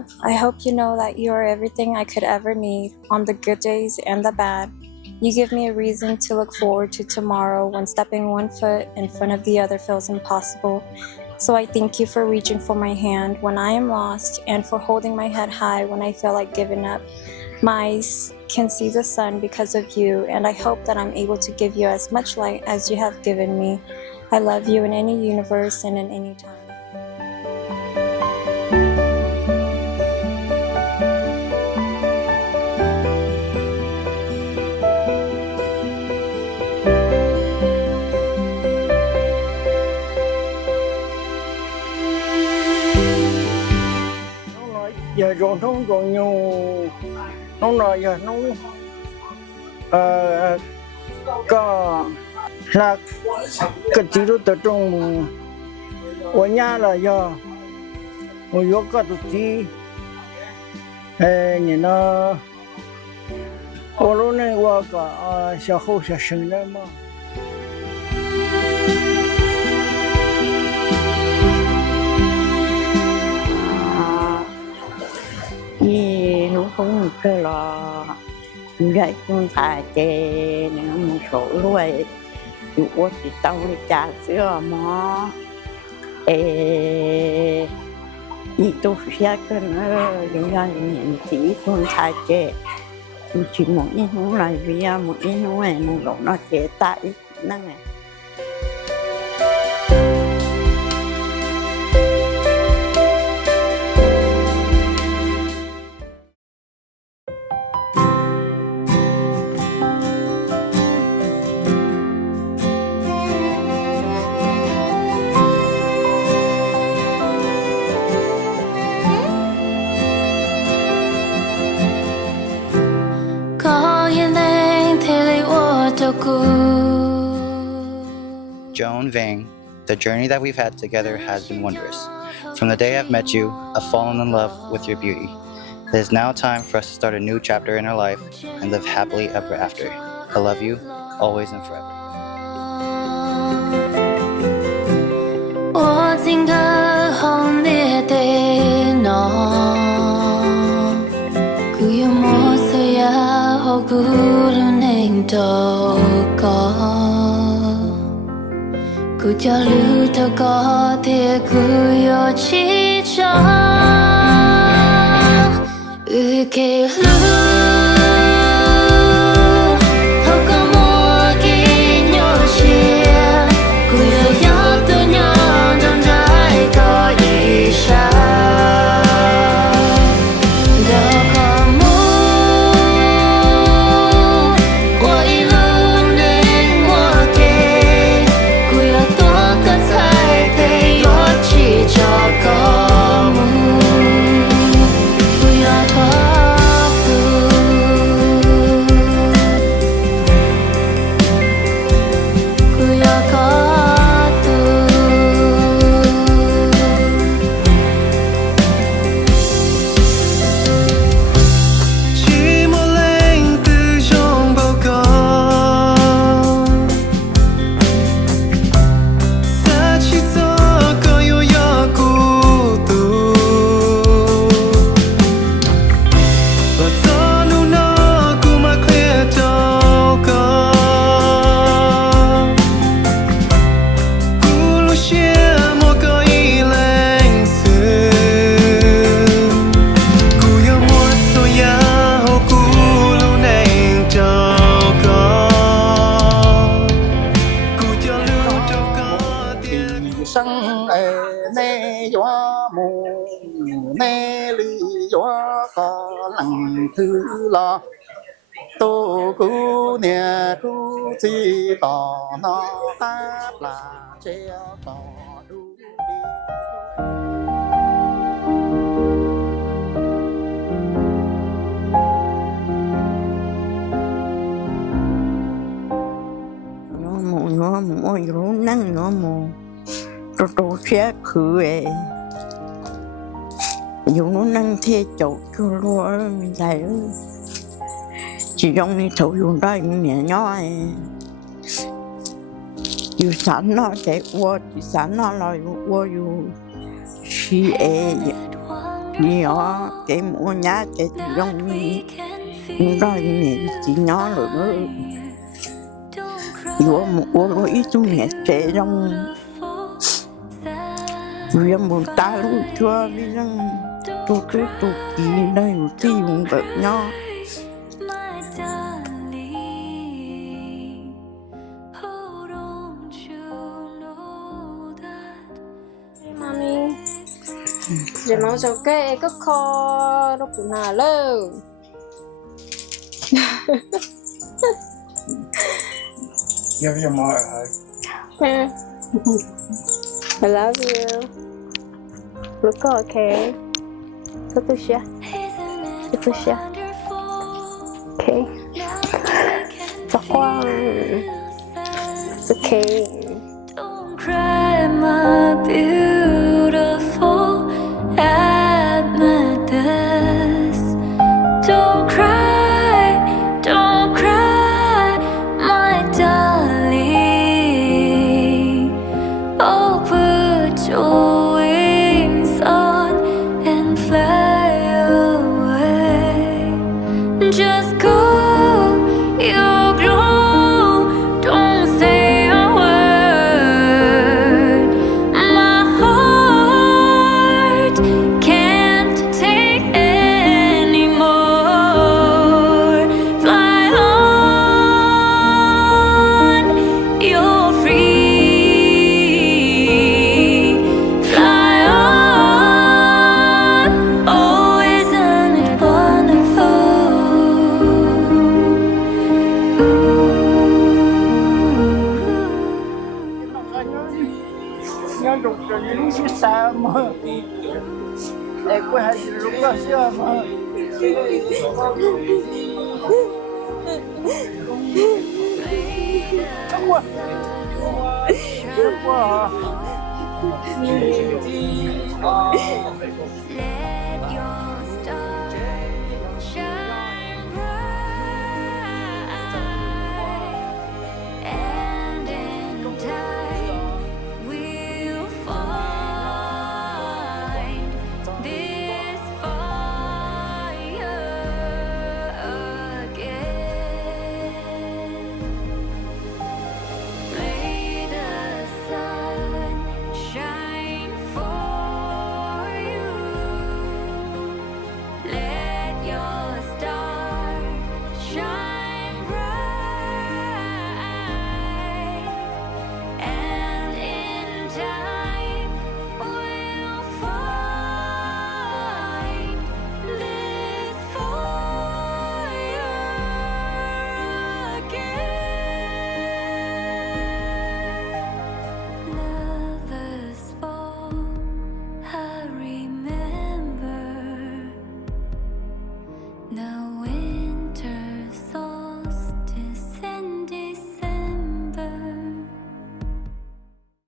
love. I hope you know that you are everything I could ever need on the good days and the bad. You give me a reason to look forward to tomorrow when stepping one foot in front of the other feels impossible. So I thank you for reaching for my hand when I am lost and for holding my head high when I feel like giving up. My eyes can see the sun because of you, and I hope that I'm able to give you as much light as you have given me. I love you in any universe and in any time. Giờ rồi nó còn nhiều nó nói giờ nó có là cái chỉ số tập trung ở nhà là giờ một số cái tổ chức nhìn nó ở lúc này qua cả xã hội sẽ sinh ra mà nó không cái là vậy con thà chè nó một số rồi dù thì tao đi trà sữa mà đi tôi sẽ cái nó những cái những chỉ con thà chè tôi chỉ một ít nó lại vì một ít nó này một độ nó chè tại năng này Joan Vang, the journey that we've had together has been wondrous. From the day I've met you, I've fallen in love with your beauty. It is now time for us to start a new chapter in our life and live happily ever after. I love you, always and forever. Cứ cho lưu cho có thể cứ yo chỉ cho kể lưu thâu có mua kỹ nhỏ chia cứ yo tôi nhỏ trong trái có gì sao đâu có mua ôi luôn nên mua kề cứ yo tôi sai thế yo chỉ cho có mua cứ yo có sân nê gió mù nê ly gió có lặng thư lo tô cú nè cú chi tỏ nó tát là treo tỏ đu nó mù nó năng nó mù tôi sẽ khử dùng nó năng thế chậu cho lo mình thấy chỉ trong đi thấu dùng đây nhẹ nhõi dù sẵn nó chạy qua chỉ sẵn nó là qua dù khi nhỏ cái mua nhà cái dòng rồi mình chỉ nhỏ rồi yo một lối tu nhẹ sẽ trong riêng một ta lúc chưa biết rằng tu kỳ đây một tí một bậc nhỏ Mami, giờ nó cho cái kho nó cũng là lâu. Give your mom a hug. I love you. Look okay. Look at you. Look at you. Okay. It's okay. Don't cry, my beautiful amethyst. Don't cry, my darling. Oh, put your wings on and fly away. Just go your glow. Don't say a word. My heart can't take anymore. Fly on, you're free. Fly on, oh, isn't it wonderful? Nhớ rụt rồi những cái xa mà để quay hay lúc đó xưa mà thấm quá hả Let your star shine bright, and in time we'll find this fire again. May the sun shine for you. Let your star shine bright, and in time we'll find this fire again. Lovers fall, I remember the wind.